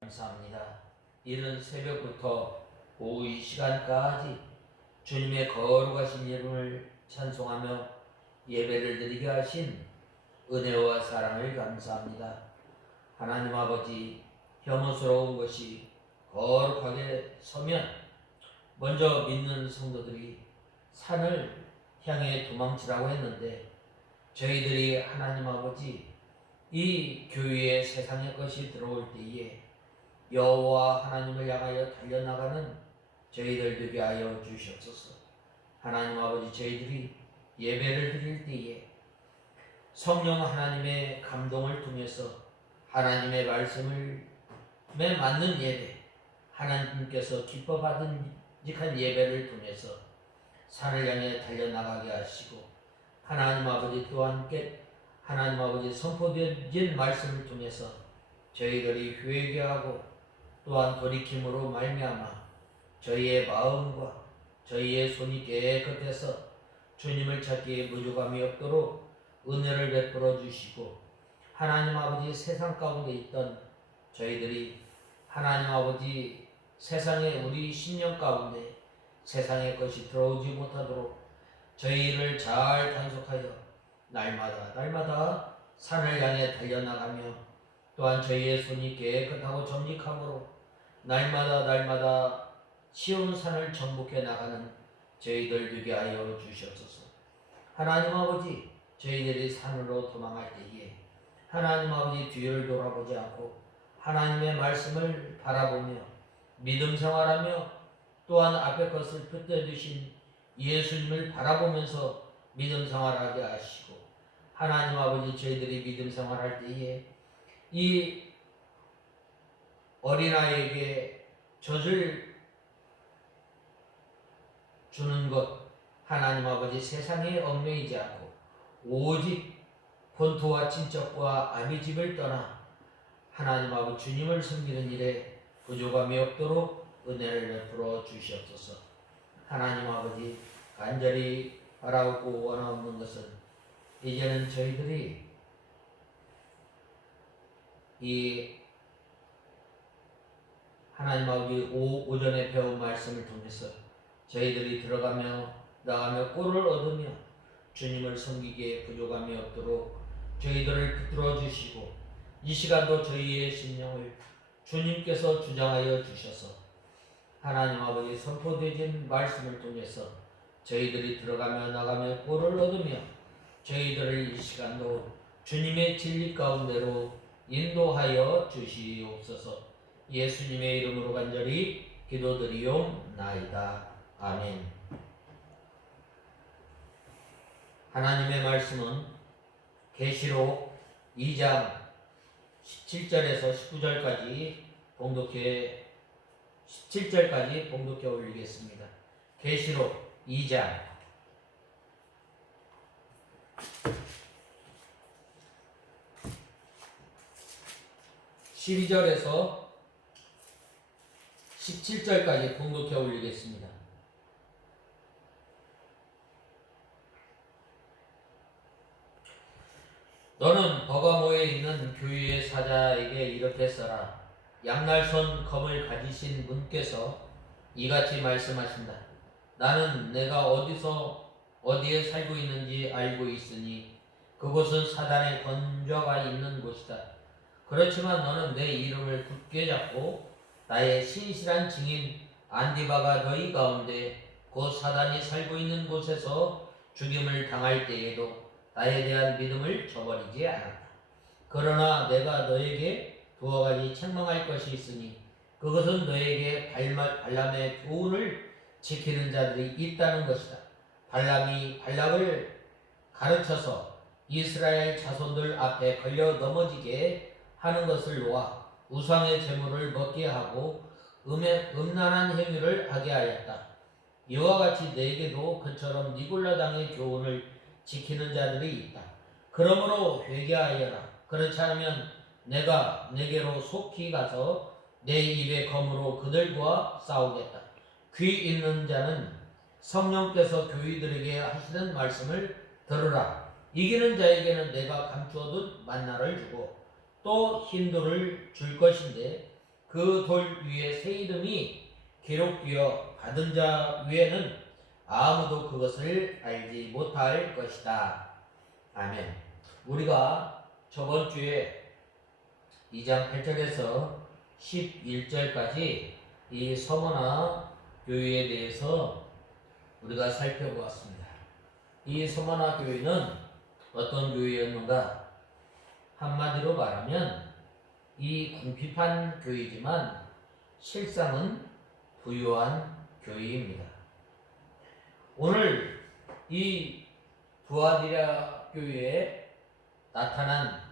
감사합니다. 이른 새벽부터 오후 이 시간까지 주님의 거룩하신 이름을 찬송하며 예배를 드리게 하신 은혜와 사랑을 감사합니다. 하나님 아버지, 혐오스러운 것이 거룩하게 서면 먼저 믿는 성도들이 산을 향해 도망치라고 했는데, 저희들이 하나님 아버지 이 교회에 세상의 것이 들어올 때에 여호와 하나님을 향하여 달려나가는 저희들 되게 하여 주시옵소서. 하나님 아버지, 저희들이 예배를 드릴 때에 성령 하나님의 감동을 통해서 하나님의 말씀을 맞는 예배, 하나님께서 기뻐 받은직한 예배를 통해서 산을 향해 달려나가게 하시고, 하나님 아버지 또한 하나님 아버지 선포되어진 말씀을 통해서 저희들이 회개하고 또한 돌이킴으로 말미암아 저희의 마음과 저희의 손이 깨끗해서 주님을 찾기에 부족함이 없도록 은혜를 베풀어 주시고, 하나님 아버지 세상 가운데 있던 저희들이 하나님 아버지 세상에 우리 심령 가운데 세상의 것이 들어오지 못하도록 저희를 잘 단속하여 날마다 산을 향해 달려나가며, 또한 저희의 손이 깨끗하고 정직함으로 날마다 시온 산을 정복해 나가는 저희들 되게 하여 주시옵소서. 하나님 아버지, 저희들이 산으로 도망할 때에 하나님 아버지 뒤를 돌아보지 않고 하나님의 말씀을 바라보며 믿음 생활하며, 또한 앞에 것을 붙들으신 예수님을 바라보면서 믿음 생활하게 하시고, 하나님 아버지 저희들이 믿음 생활할 때에 이 어린아이에게 젖을 주는 것, 하나님 아버지 세상에 얽매이지 않고 오직 본토와 친척과 아비 집을 떠나 하나님 아버지 주님을 섬기는 일에 부족함이 없도록 은혜를 베풀어 주시옵소서. 하나님 아버지, 간절히 바라고 원하는 것은 이제는 저희들이 이 하나님 아버지 오전에 배운 말씀을 통해서 저희들이 들어가며 나가며 꼴을 얻으며 주님을 섬기기에 부족함이 없도록 저희들을 붙들어 주시고, 이 시간도 저희의 심령을 주님께서 주장하여 주셔서 하나님 아버지 선포되진 말씀을 통해서 저희들이 들어가며 나가며 꼴을 얻으며 저희들을 이 시간도 주님의 진리 가운데로 인도하여 주시옵소서. 예수님의 이름으로 간절히 기도드리옵나이다. 아멘. 하나님의 말씀은 계시록 2장 17절에서 19절까지 봉독해 17절까지 봉독해 올리겠습니다. 계시록 2장 12절에서 17절까지 봉독해 올리겠습니다. 너는 버가모에 있는 교회의 사자에게 이렇게 써라. 양날선 검을 가지신 분께서 이같이 말씀하신다. 나는 내가 어디에 살고 있는지 알고 있으니 그곳은 사단의 권좌가 있는 곳이다. 그렇지만 너는 내 이름을 굳게 잡고 나의 신실한 증인 안디바가 너희 가운데 곧 사단이 살고 있는 곳에서 죽임을 당할 때에도 나에 대한 믿음을 저버리지 않았다. 그러나 내가 너에게 두어 가지 책망할 것이 있으니 그것은 너에게 발람의 교훈을 지키는 자들이 있다는 것이다. 발람이 발락을 가르쳐서 이스라엘 자손들 앞에 걸려 넘어지게 하는 것을 놓아 우상의 제물을 먹게 하고 음란한 행위를 하게 하였다. 이와 같이 내게도 그처럼 니골라당의 교훈을 지키는 자들이 있다. 그러므로 회개하여라. 그렇지 않으면 내가 내게로 속히 가서 내 입의 검으로 그들과 싸우겠다. 귀 있는 자는 성령께서 교회들에게 하시는 말씀을 들으라. 이기는 자에게는 내가 감추어둔 만나를 주고 또 힌도를 줄 것인데 그 돌 위에 새 이름이 기록되어 받은 자 위에는 아무도 그것을 알지 못할 것이다. 아멘. 우리가 저번 주에 2장 8절에서 11절까지 이 서머나 교회에 대해서 우리가 살펴보았습니다. 이 서머나 교회는 어떤 교회였는가? 한마디로 말하면 이 궁핍한 교회이지만 실상은 부유한 교회입니다. 오늘 이 두아디라 교회에 나타난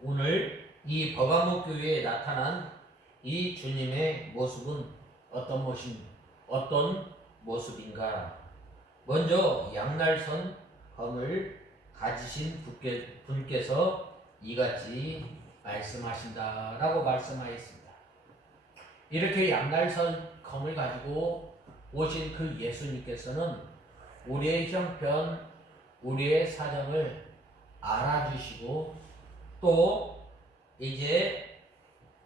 오늘 이 버가모 교회에 나타난 이 주님의 모습은 어떤 모습인가? 먼저 양날선 검을 가지신 분께서 이같이 말씀하신다라고 말씀하였습니다. 이렇게 양날선 검을 가지고 오신 그 예수님께서는 우리의 형편, 우리의 사정을 알아주시고 또 이제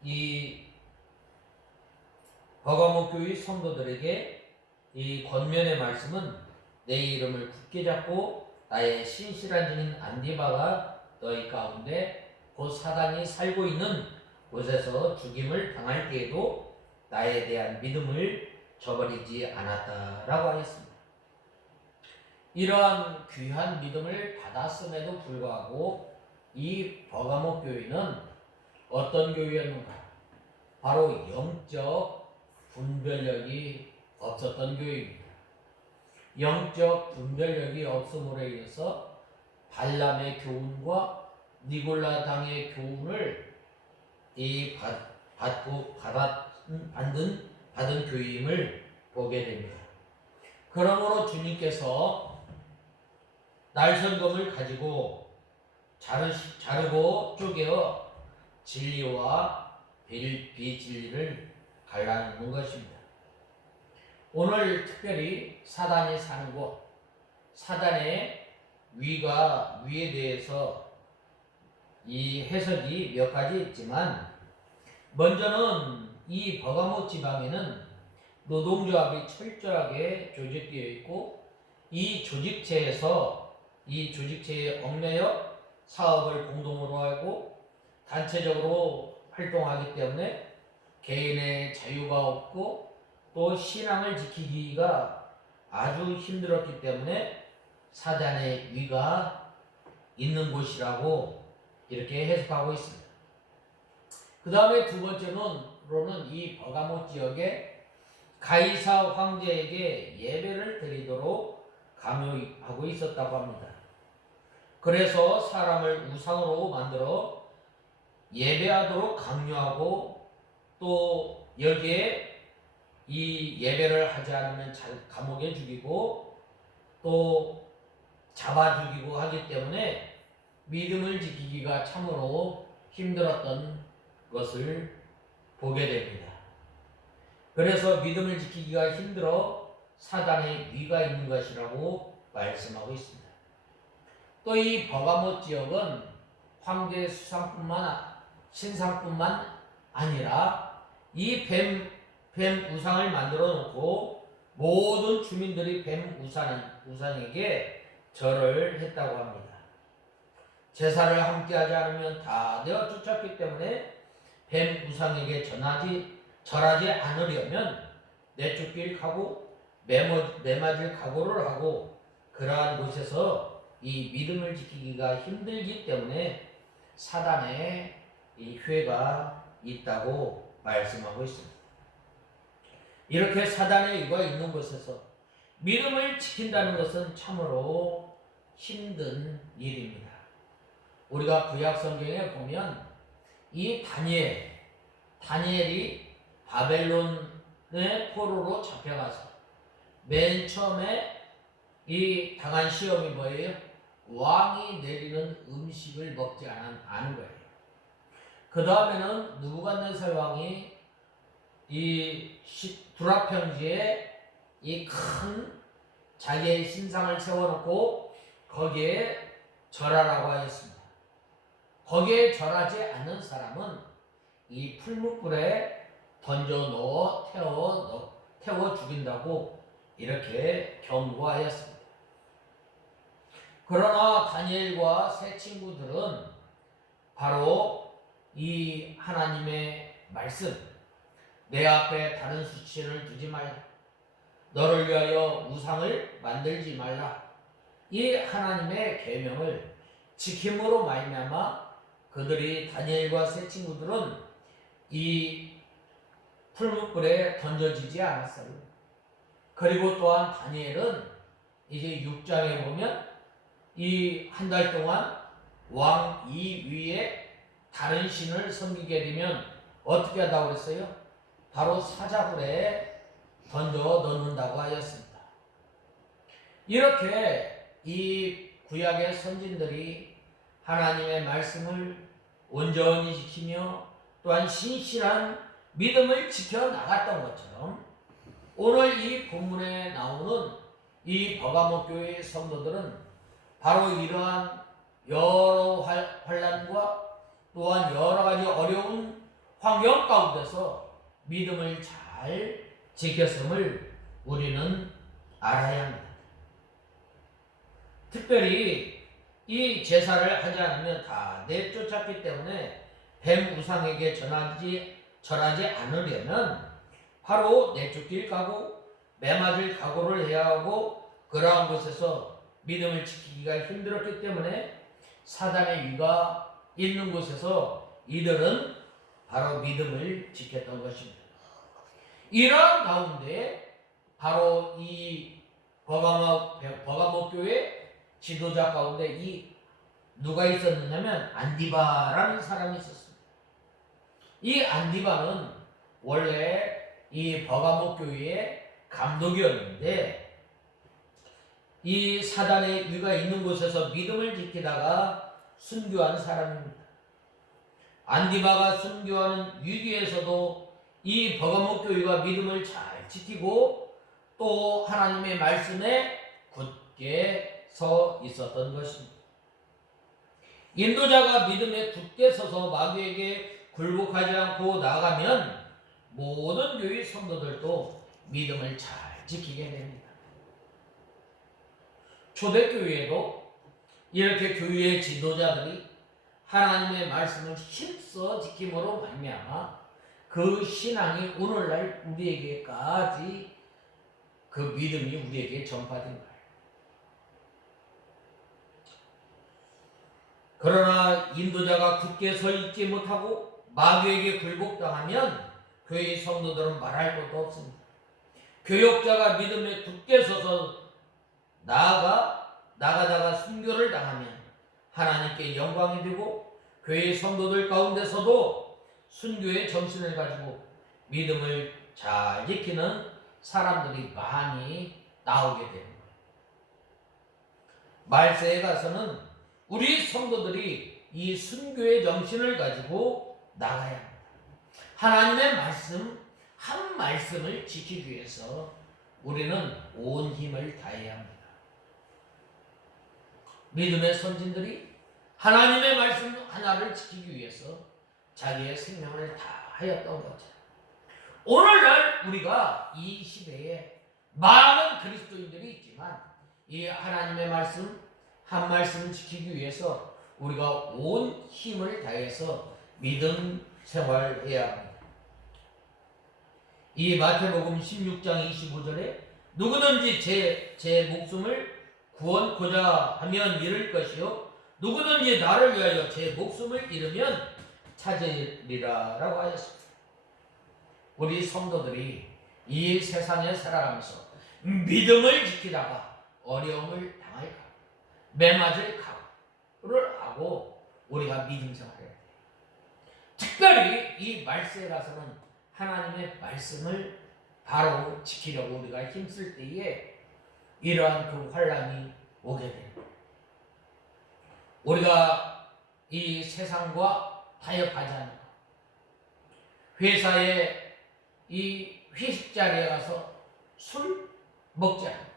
이 버가모 교회 성도들에게 이 권면의 말씀은 내 이름을 굳게 잡고 나의 신실한 증인 안디바가 너희 가운데 곧 사단이 살고 있는 곳에서 죽임을 당할 때에도 나에 대한 믿음을 저버리지 않았다라고 하였습니다. 이러한 귀한 믿음을 받았음에도 불구하고 이 버가모 교회는 어떤 교회였는가? 바로 영적 분별력이 없었던 교회입니다. 영적 분별력이 없음으로 인해서 발람의 교훈과 니골라당의 교훈을 받은 교회임을 보게 됩니다. 그러므로 주님께서 날선검을 가지고 자르고 쪼개어 진리와 비진리를 갈라놓는 것입니다. 오늘 특별히 사단이 사는 곳, 사단의 위에 대해서 이 해석이 몇 가지 있지만, 먼저는 이 버가모 지방에는 노동조합이 철저하게 조직되어 있고 이 조직체에 얽매여 사업을 공동으로 하고 단체적으로 활동하기 때문에 개인의 자유가 없고 또 신앙을 지키기가 아주 힘들었기 때문에 사단의 위가 있는 곳이라고 이렇게 해석하고 있습니다. 그 다음에 두 번째로는 이 버가모 지역에 가이사 황제에게 예배를 드리도록 강요하고 있었다고 합니다. 그래서 사람을 우상으로 만들어 예배하도록 강요하고 또 여기에 이 예배를 하지 않으면 감옥에 죽이고 또 잡아 죽이고 하기 때문에 믿음을 지키기가 참으로 힘들었던 것을 보게 됩니다. 그래서 믿음을 지키기가 힘들어 사단의 위가 있는 것이라고 말씀하고 있습니다. 또 이 버가모 지역은 황제 신상뿐만 아니라 이 뱀 우상을 만들어 놓고 모든 주민들이 뱀 우상에게 절을 했다고 합니다. 제사를 함께 하지 않으면 다 되어 쫓았기 때문에 뱀 우상에게 절하지 않으려면 내쫓길 각오, 매맞을 각오를 하고 그러한 곳에서 이 믿음을 지키기가 힘들기 때문에 사단의 이 회가 있다고 말씀하고 있습니다. 이렇게 사단의 유가 있는 곳에서 믿음을 지킨다는 것은 참으로 힘든 일입니다. 우리가 구약 성경에 보면 이 다니엘이 바벨론의 포로로 잡혀가서 맨 처음에 이 당한 시험이 뭐예요? 왕이 내리는 음식을 먹지 않은 거예요. 그 다음에는 느부갓네살 왕이 이 두라평지에 이 큰 자기의 신상을 세워놓고 거기에 절하라고 하였습니다. 거기에 절하지 않는 사람은 이 풀무불에 던져 넣어 태워 죽인다고 이렇게 경고하였습니다. 그러나 다니엘과 세 친구들은 바로 이 하나님의 말씀, 내 앞에 다른 수치를 두지 말라, 너를 위하여 우상을 만들지 말라, 이 하나님의 계명을 지킴으로 말미암아 그들이 다니엘과 세 친구들은 이 풀무불에 던져지지 않았어요. 그리고 또한 다니엘은 이제 6장에 보면 이 한 달 동안 왕 이 위에 다른 신을 섬기게 되면 어떻게 한다고 그랬어요? 바로 사자굴에 던져 넣는다고 하였습니다. 이렇게 이 구약의 선진들이 하나님의 말씀을 온전히 지키며 또한 신실한 믿음을 지켜나갔던 것처럼 오늘 이 본문에 나오는 이 버가모 교회의 성도들은 바로 이러한 여러 환난과 또한 여러 가지 어려운 환경 가운데서 믿음을 잘 지켰음을 우리는 알아야 합니다. 특별히 이 제사를 하지 않으면 다 내쫓았기 때문에 뱀 우상에게 절하지 않으려면 바로 내쫓길 각오, 매맞을 각오를 해야 하고, 그러한 곳에서 믿음을 지키기가 힘들었기 때문에 사단의 위가 있는 곳에서 이들은 바로 믿음을 지켰던 것입니다. 이러한 가운데 바로 이 버가모 교회 지도자 가운데 이 누가 있었느냐면 안디바라는 사람이 있었습니다. 이 안디바는 원래 이 버가모 교회의 감독이었는데 이 사단의 위가 있는 곳에서 믿음을 지키다가 순교한 사람입니다. 안디바가 순교하는 위기에서도 이 버가모 교회가 믿음을 잘 지키고 또 하나님의 말씀에 굳게 서 있었던 것입니다. 인도자가 믿음에 굳게 서서 마귀에게 굴복하지 않고 나가면 모든 교회 성도들도 믿음을 잘 지키게 됩니다. 초대교회에도 이렇게 교회의 지도자들이 하나님의 말씀을 힘써 지킴으로 말미암아 그 신앙이 오늘날 우리에게까지 그 믿음이 우리에게 전파된 거예요. 그러나 인도자가 굳게 서 있지 못하고 마귀에게 굴복당하면 교회의 성도들은 말할 것도 없습니다. 교역자가 믿음에 굳게 서서 나가다가 순교를 당하면 하나님께 영광이 되고 교회의 성도들 가운데서도 순교의 정신을 가지고 믿음을 잘 지키는 사람들이 많이 나오게 되는 거예요. 말세에 가서는 우리 성도들이 이 순교의 정신을 가지고 나가야 합니다. 하나님의 말씀 한 말씀을 지키기 위해서 우리는 온 힘을 다해야 합니다. 믿음의 선진들이 하나님의 말씀 하나를 지키기 위해서 자기의 생명을 다하였던 것처럼 오늘날 우리가 이 시대에 많은 그리스도인들이 있지만 이 하나님의 말씀 한 말씀을 지키기 위해서 우리가 온 힘을 다해서 믿음 생활해야 합니다. 이 마태복음 16장 25절에 누구든지 제 목숨을 구원코자 하면 잃을 것이요 누구든지 나를 위하여 제 목숨을 잃으면 찾으리라 라고 하였습니다. 우리 성도들이 이 세상에 살아가면서 믿음을 지키다가 어려움을 당할 각, 매맞을 각오를 하고 우리가 믿음 생활해야 돼요. 특별히 이 말세에 가서는 하나님의 말씀을 바로 지키려고 우리가 힘쓸 때에 이러한 그 환란이 오게 됩니다. 우리가 이 세상과 타협하지 않고 회사에 이 회식 자리에 가서 술 먹지 않고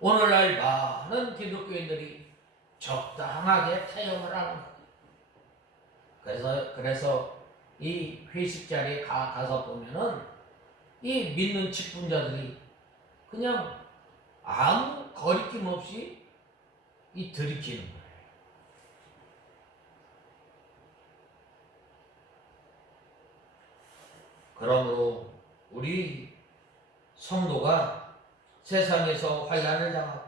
오늘날 많은 기독교인들이 적당하게 타협을 하는 거예요. 그래서 이 회식 자리에 가서 보면은 이 믿는 직분자들이 그냥 아무 거리낌 없이 이 들이키는 거예요. 그러므로 우리 성도가 세상에서 환난을 당하고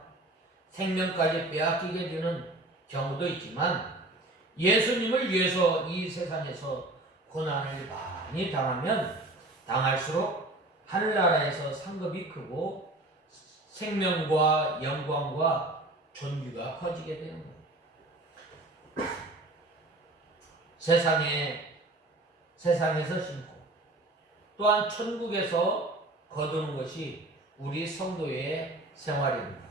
생명까지 빼앗기게 되는 경우도 있지만 예수님을 위해서 이 세상에서 고난을 많이 당하면 당할수록 하늘나라에서 상급이 크고 생명과 영광과 존귀가 커지게 되는 거예요. 세상에서 심고 또한 천국에서 거두는 것이 우리 성도의 생활입니다.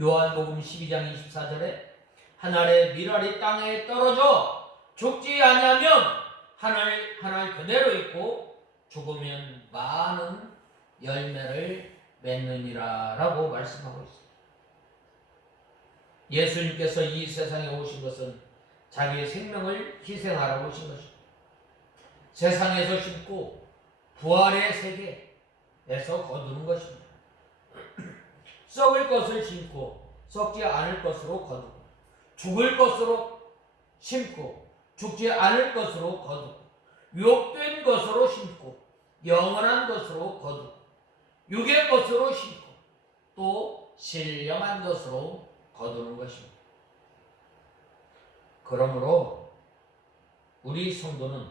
요한복음 12장 24절에 한 알의 밀알이 땅에 떨어져 죽지 아니하면 하늘 그대로 있고 죽으면 많은 열매를 맺느니라 라고 말씀하고 있습니다. 예수님께서 이 세상에 오신 것은 자기의 생명을 희생하러 오신 것입니다. 세상에서 심고 부활의 세계에서 거두는 것입니다. 썩을 것을 심고 썩지 않을 것으로 거두고 죽을 것으로 심고 죽지 않을 것으로 거두고 유혹된 것으로 심고 영원한 것으로 거두고 육의 것으로 심고 또 신령한 것으로 거두는 것입니다. 그러므로 우리 성도는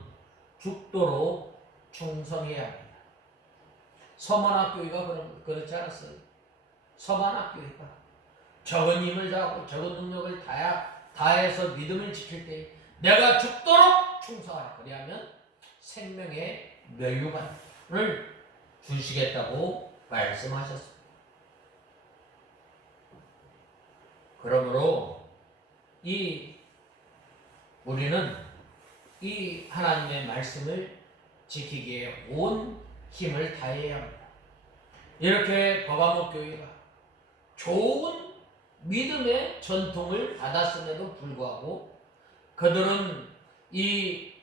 죽도록 충성해야 합니다. 서만학교회가 그렇지 않았어요. 서만학교회가 적은 힘을 다하고 적은 능력을 다해서 믿음을 지킬 때 내가 죽도록 충성하라. 그리하면 생명의 멸류관을 주시겠다고 말씀하셨습니다. 그러므로 우리는 이 하나님의 말씀을 지키기에 온 힘을 다해야 합니다. 이렇게 버가모 교회가 좋은 믿음의 전통을 받았음에도 불구하고 그들은 이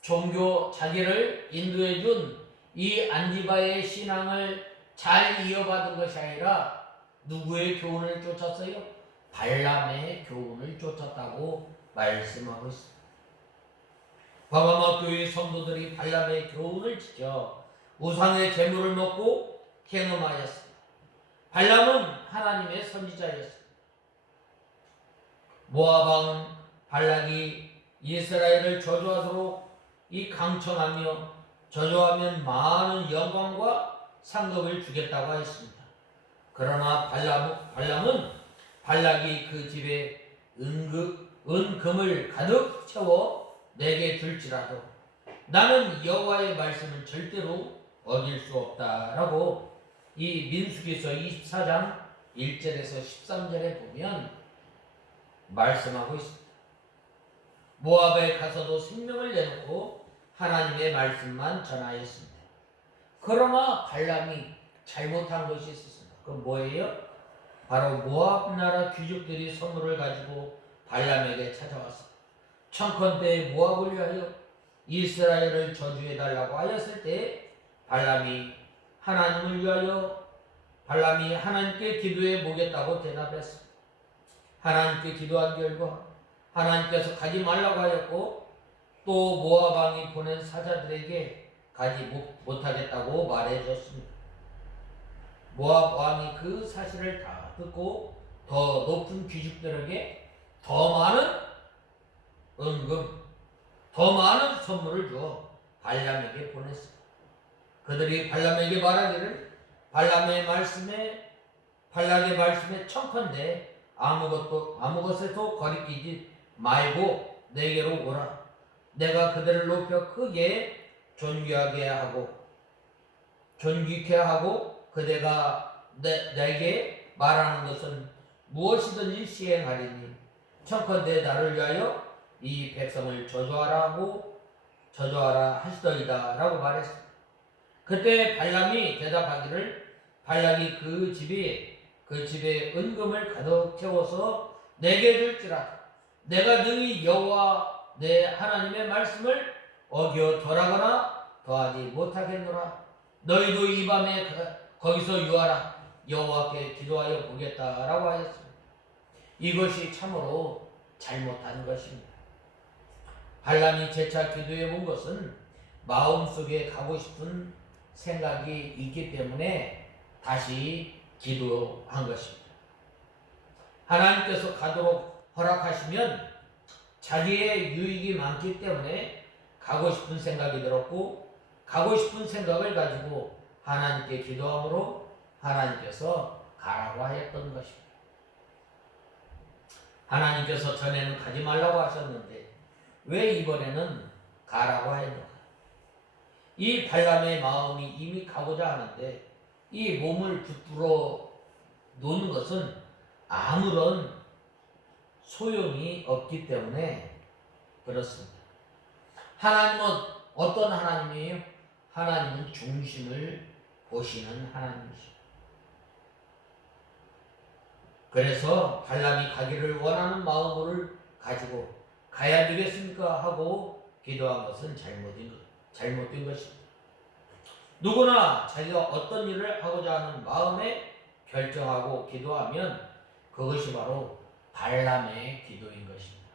종교 자기를 인도해 준 이 안디바의 신앙을 잘 이어받은 것이 아니라 누구의 교훈을 쫓았어요? 발람의 교훈을 쫓았다고 말씀하고 있습니다. 버가모 교회 성도들이 발람의 교훈을 지켜 우상의 제물을 먹고 행음하였습니다. 발람은 하나님의 선지자였습니다. 모압 왕은 발락이 이스라엘을 저주하도록 강청하며 저주하면 많은 영광과 상급을 주겠다고 했습니다. 그러나 발람은 발락이 그 집에 은금을 가득 채워 내게 줄지라도 나는 여호와의 말씀을 절대로 어길 수 없다라고 이 민수기서 24장 1절에서 13절에 보면 말씀하고 있습니다. 모압에 가서도 생명을 내놓고 하나님의 말씀만 전하였습니다. 그러나 발람이 잘못한 것이 있었습니다. 그건 뭐예요? 바로 모압 나라 귀족들이 선물을 가지고 발람에게 찾아왔습니다. 청컨대 모압을 위하여 이스라엘을 저주해달라고 하였을 때 발람이 하나님께 기도해 보겠다고 대답했습니다. 하나님께 기도한 결과 하나님께서 가지 말라고 하였고 또 모압 왕이 보낸 사자들에게 가지 못하겠다고 말해줬습니다. 모압 왕이 그 사실을 다 듣고 더 높은 귀족들에게 더 많은 은금, 더 많은 선물을 주어 발람에게 보냈습니다. 그들이 발람에게 말하기를 발락의 말씀에 청컨대 아무것에도 거리끼지 말고 내게로 오라. 내가 그들을 높여 크게 존귀케 하고 그대가 내게 말하는 것은 무엇이든지 시행하리니 청컨대 나를 위하여 이 백성을 저주하라 하시더이다 라고 말했습니다. 그때 발람이 대답하기를 발락이 그 집에 은금을 가득 채워서 내게 줄지라. 내가 능히 여호와 내 하나님의 말씀을 어겨 덜하거나 더하지 못하겠노라. 너희도 이 밤에 거기서 유하라. 여호와께 기도하여 보겠다라고 하였습니다. 이것이 참으로 잘못한 것입니다. 발람이 재차 기도해 본 것은 마음속에 가고 싶은 생각이 있기 때문에 다시 기도한 것입니다. 하나님께서 가도록 허락하시면 자기의 유익이 많기 때문에 가고 싶은 생각이 들었고, 가고 싶은 생각을 가지고 하나님께 기도함으로 하나님께서 가라고 하였던 것입니다. 하나님께서 전에는 가지 말라고 하셨는데 왜 이번에는 가라고 하였는가? 이 발람의 마음이 이미 가고자 하는데 이 몸을 붙들어 놓는 것은 아무런 소용이 없기 때문에 그렇습니다. 하나님은 어떤 하나님이에요? 하나님은 중심을 보시는 하나님이십니다. 그래서 발람이 가기를 원하는 마음을 가지고 가야 되겠습니까? 하고 기도한 것은 잘못된 것입니다. 누구나 자기가 어떤 일을 하고자 하는 마음에 결정하고 기도하면 그것이 바로 발람의 기도인 것입니다.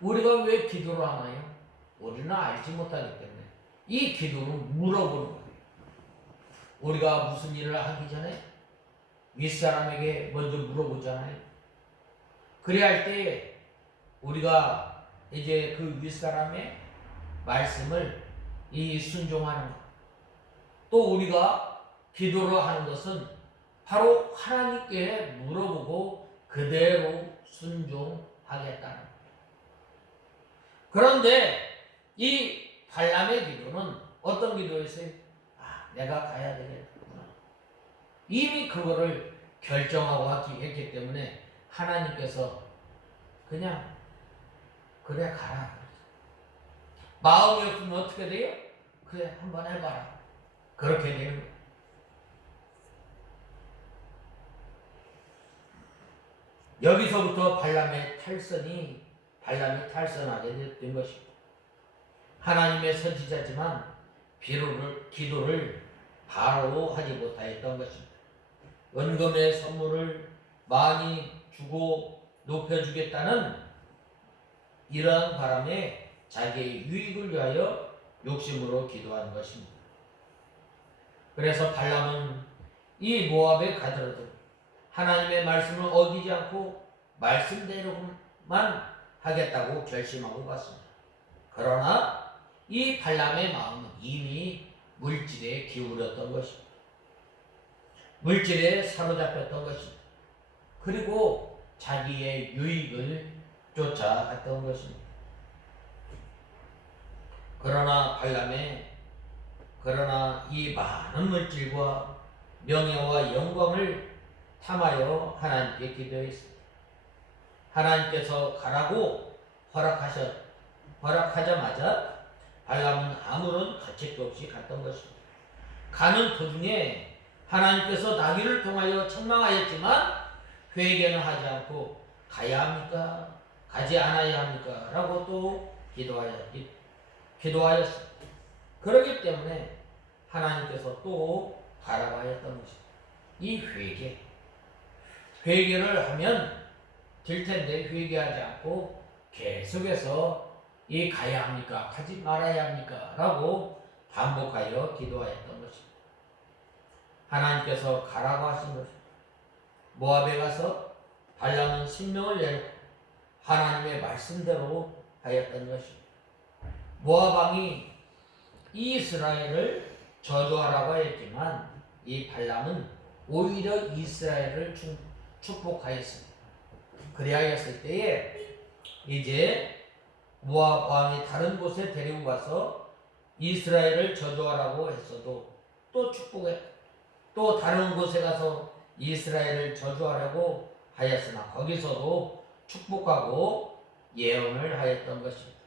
우리가 왜 기도를 하나요? 우리는 알지 못하기 때문에 이 기도는 물어보는 거예요. 우리가 무슨 일을 하기 전에 윗사람에게 먼저 물어보잖아요. 그래야 할 때 우리가 이제 그 윗사람의 말씀을 순종하는 것. 또 우리가 기도를 하는 것은 바로 하나님께 물어보고 그대로 순종하겠다는 것. 그런데 이 발람의 기도는 어떤 기도였어요? 내가 가야 되겠구나. 이미 그거를 결정하고 했기 때문에 하나님께서 그냥 그래 가라. 마음이 없으면 어떻게 돼요? 그래 한번 해봐라. 그렇게 되는 거예요. 여기서부터 발람이 탈선하게 된 것입니다. 하나님의 선지자지만 기도를 바로 하지 못하였던 것입니다. 은금의 선물을 많이 주고 높여주겠다는 이러한 바람에 자기의 유익을 위하여 욕심으로 기도한 것입니다. 그래서 발람은 이 모압에 가더라도 하나님의 말씀을 어기지 않고 말씀대로만 하겠다고 결심하고 갔습니다. 그러나 이 발람의 마음은 이미 물질에 기울였던 것입니다. 물질에 사로잡혔던 것입니다. 그리고 자기의 유익을 쫓아갔던 것입니다. 그러나 이 많은 물질과 명예와 영광을 탐하여 하나님께 기도했습니다. 하나님께서 가라고 허락하자마자 발람은 아무런 가책도 없이 갔던 것입니다. 가는 도중에 하나님께서 나귀를 통하여 책망하였지만 회개는 하지 않고 가야 합니까? 가지 않아야 합니까? 라고 또 기도하였습니다. 그렇기 때문에 하나님께서 또 가라고 하였던 것입니다. 이 회개를 하면 될 텐데 회개하지 않고 계속해서 이 가야 합니까? 가지 말아야 합니까? 라고 반복하여 기도하였던 것입니다. 하나님께서 가라고 하신 것입니다. 모압에 가서 발람은 신명을 내놓고 하나님의 말씀대로 하였던 것입니다. 모압 왕이 이스라엘을 저주하라고 했지만 이 발람은 오히려 이스라엘을 축복하였습니다. 그리하였을 때에 이제 모압 왕이 다른 곳에 데리고 가서 이스라엘을 저주하라고 했어도 또 축복했다. 또 다른 곳에 가서 이스라엘을 저주하려고 하였으나 거기서도 축복하고 예언을 하였던 것입니다.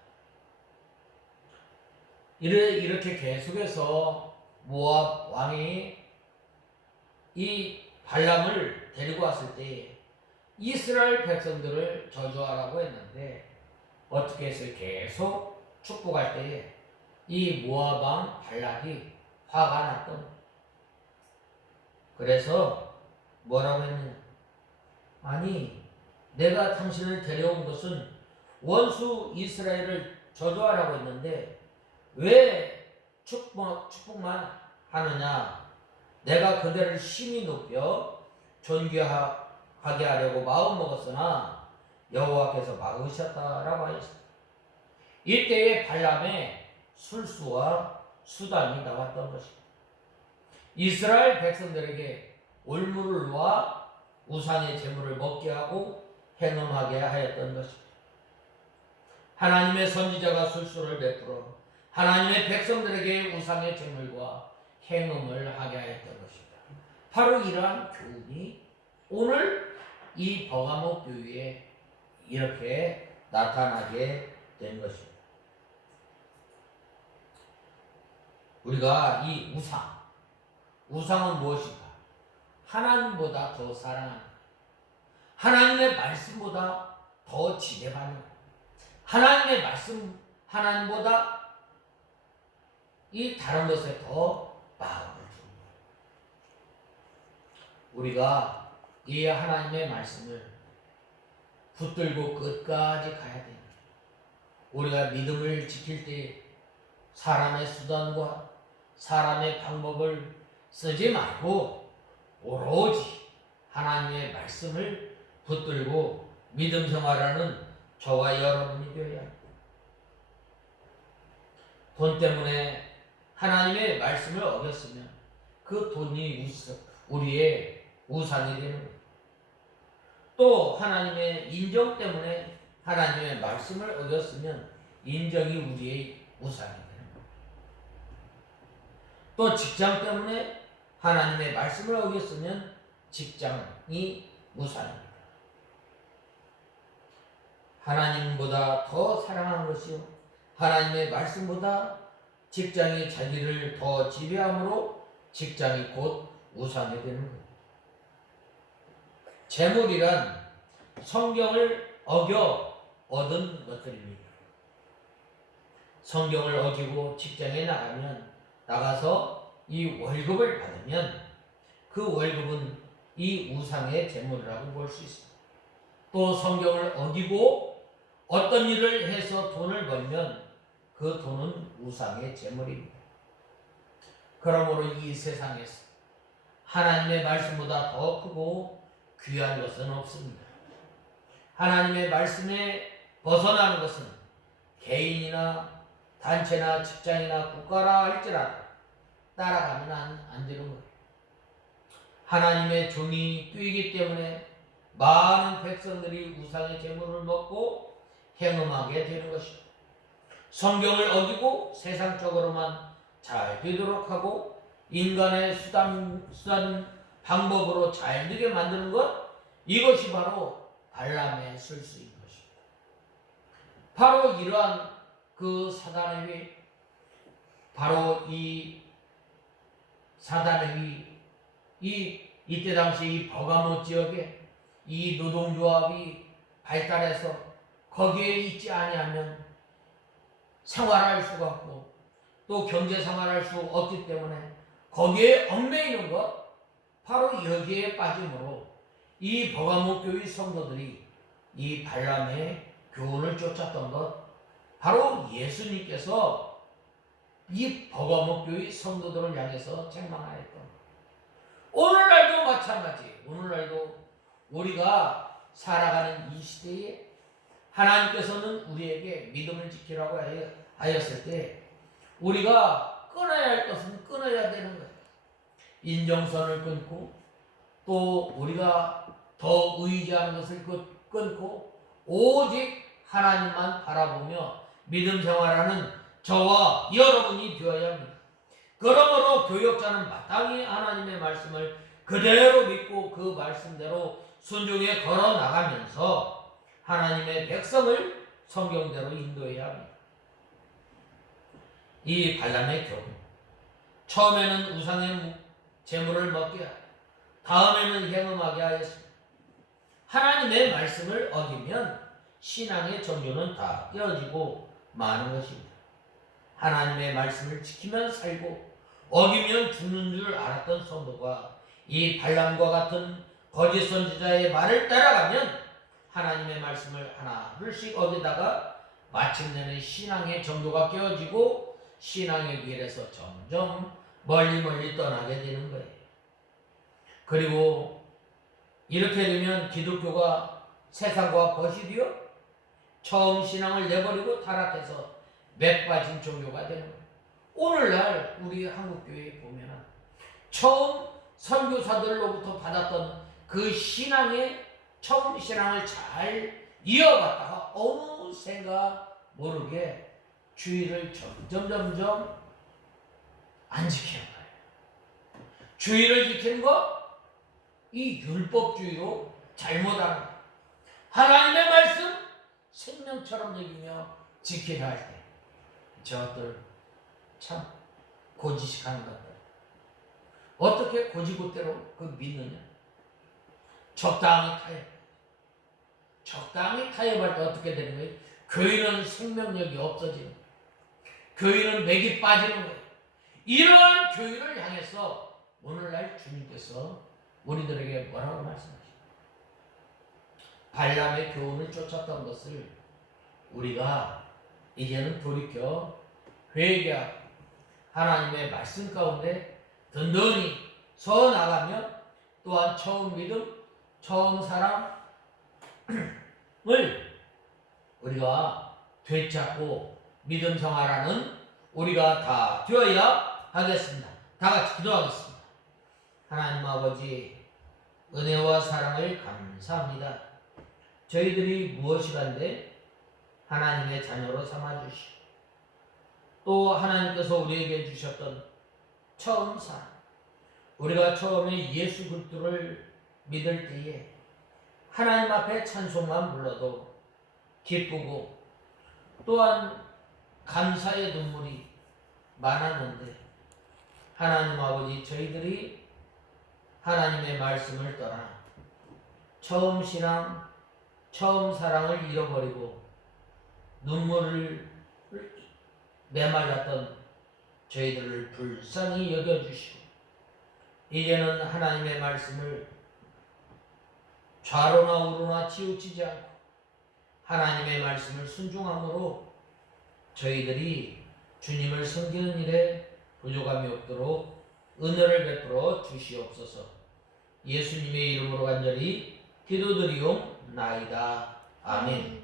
이렇게 계속해서 모압 왕이 이 발람을 데리고 왔을 때 이스라엘 백성들을 저주하라고 했는데 어떻게 해서 계속 축복할 때에 이 모압 왕 발락이 화가 났던 거예요. 그래서 뭐라고 했느냐? 아니, 내가 당신을 데려온 것은 원수 이스라엘을 저주하라고 했는데 왜 축복만 하느냐? 내가 그들을 심히 높여 존귀하게 하려고 마음먹었으나 여호와께서 막으셨다라고 하였습니다. 이때에 발람의 술수와 수단이 나왔던 것입니다. 이스라엘 백성들에게 올무를 놓아 우상의 제물을 먹게 하고 행음하게 하였던 것입니다. 하나님의 선지자가 술수를 베풀어 하나님의 백성들에게 우상의 제물과 행음을 하게 하였던 것입니다. 바로 이러한 교훈이 오늘 이 버가모 교회에 이렇게 나타나게 된 것입니다. 우리가 이 우상은 무엇인가? 하나님보다 더 사랑하는, 하나님의 말씀보다 더 지대받는, 하나님의 말씀, 하나님보다 이 다른 것에 더 마음을 주는 거예요. 우리가 이 하나님의 말씀을 붙들고 끝까지 가야 됩니다. 우리가 믿음을 지킬 때 사람의 수단과 사람의 방법을 쓰지 말고 오로지 하나님의 말씀을 붙들고 믿음 생활하는 저와 여러분이 되어야 합니다. 돈 때문에 하나님의 말씀을 어겼으면 그 돈이 우리의 우상이 되는 거예요. 또 하나님의 인정 때문에 하나님의 말씀을 어겼으면 인정이 우리의 우상이 되는 거예요. 또 직장 때문에 하나님의 말씀을 어겼으면 직장이 우상입니다. 하나님보다 더 사랑한 것이요 하나님의 말씀보다 직장이 자기를 더 지배함으로 직장이 곧 우상이 되는 거예요. 재물이란 성경을 어겨 얻은 것들입니다. 성경을 어기고 직장에 나가서 이 월급을 받으면 그 월급은 이 우상의 재물이라고 볼 수 있습니다. 또 성경을 어기고 어떤 일을 해서 돈을 벌면 그 돈은 우상의 재물입니다. 그러므로 이 세상에서 하나님의 말씀보다 더 크고 귀한 것은 없습니다. 하나님의 말씀에 벗어나는 것은 개인이나 단체나 직장이나 국가라 할지라도 따라가면 안 되는 거예요. 하나님의 종이 뛰기 때문에 많은 백성들이 우상의 재물을 먹고 행음하게 되는 것입니다. 성경을 어기고 세상적으로만 잘 되도록 하고 인간의 수단 방법으로 잘 되게 만드는 것, 이것이 바로 발람의 술수인 것입니다. 바로 이러한 그 사단의 위, 바로 이 사단의 위, 이때 당시 이 버가모 지역에 이 노동조합이 발달해서 거기에 있지 아니하면 생활할 수가 없고 또 경제 생활할 수 없기 때문에 거기에 얽매이는 것, 바로 여기에 빠짐으로 이 버가모 교회 성도들이 이 발람의 교훈을 쫓았던 것, 바로 예수님께서 이 버가모 교회 성도들을 향해서 책망하였던 것. 오늘날도 마찬가지. 오늘날도 우리가 살아가는 이 시대에 하나님께서는 우리에게 믿음을 지키라고 하였을 때 우리가 끊어야 할 것은 끊어야 되는 거예요. 인정선을 끊고 또 우리가 더 의지하는 것을 끊고 오직 하나님만 바라보며 믿음 생활하는 저와 여러분이 되어야 합니다. 그러므로 교역자는 마땅히 하나님의 말씀을 그대로 믿고 그 말씀대로 순종해 걸어 나가면서 하나님의 백성을 성경대로 인도해야 합니다. 이 발람의 교훈, 처음에는 우상의 재물을 먹게 하고 다음에는 행음하게 하였습니다. 하나님의 말씀을 어기면 신앙의 정조는 다 깨어지고 마는 것입니다. 하나님의 말씀을 지키면 살고 어기면 죽는 줄 알았던 성도가 이 발람과 같은 거짓 선지자의 말을 따라가면 하나님의 말씀을 하나둘씩 어기다가 마침내는 신앙의 정도가 깨어지고 신앙의 길에서 점점 멀리 떠나게 되는 거예요. 그리고 이렇게 되면 기독교가 세상과 거시되어 처음 신앙을 내버리고 타락해서 맥 빠진 종교가 되는 거예요. 오늘날 우리 한국교회에 보면 처음 선교사들로부터 받았던 그 신앙의 처음 신앙을 잘 이어갔다가 어느샌가 모르게 주의를 점점 안 지키는 거예요. 주의를 지키는 거 이 율법주의로 잘못하는 거예요. 하나님의 말씀 생명처럼 여기며 지키려 할 때 저것들 참 고지식하는 것들 어떻게 고지고대로 그 믿느냐. 적당히 타협할 때 어떻게 되는 거예요? 교회는 생명력이 없어지는 거예요. 교회는 맥이 빠지는 거예요. 이러한 교회를 향해서 오늘날 주님께서 우리들에게 뭐라고 말씀하십니까? 발람의 교훈을 쫓았던 것을 우리가 이제는 돌이켜 회개하고 하나님의 말씀 가운데 든든히 서 나가며 또한 처음 믿음, 처음 사랑을 우리가 되찾고 믿음 생활하는 우리가 다 되어야 하겠습니다. 다 같이 기도하겠습니다. 하나님 아버지 은혜와 사랑을 감사합니다. 저희들이 무엇이간데 하나님의 자녀로 삼아주시고 또 하나님께서 우리에게 주셨던 처음 사랑, 우리가 처음에 예수 그리스도를 믿을 때에 하나님 앞에 찬송만 불러도 기쁘고 또한 감사의 눈물이 많았는데 하나님 아버지 저희들이 하나님의 말씀을 떠나 처음 신앙, 처음 사랑을 잃어버리고 눈물을 메말랐던 저희들을 불쌍히 여겨주시고 이제는 하나님의 말씀을 좌로나 우로나 치우치지 않고 하나님의 말씀을 순종함으로 저희들이 주님을 섬기는 일에 부족함이 없도록 은혜를 베풀어 주시옵소서. 예수님의 이름으로 간절히 기도드리옵나이다. 아멘.